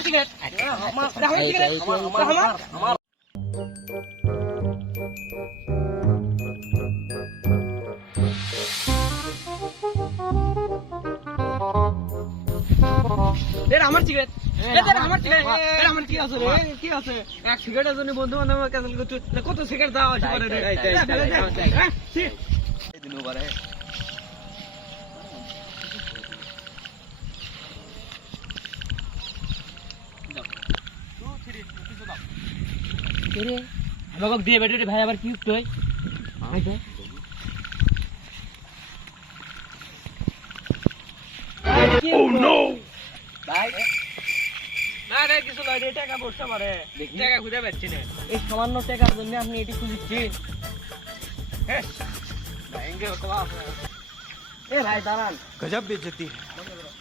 আমার সিগারেট আমার সিগারেট আমার এটা আমার সিগারেট এটা আমার সিগারেট এটা আমার কি আছে রে কি আছে এক সিগারেটের জন্য বন্ধু বান্ধব ক্যান্সেল করতে কত সিগারেট দাও আছে করে রে এই দিন ওভারে রে আমাকে দিয়ে বেটে ভাই আবার কি তুই আইতে Oh no! ভাই না রে কিছু লয় রে টাকা বসতে পারে টাকা খুঁজে পাচ্ছি না এই সামান্য টাকার জন্য আপনি এটি খুঁজছেন হ্যাঁ ভাইঙ্গে হতো এ ভাই দাঁড়ান गजब बेइज्जती है।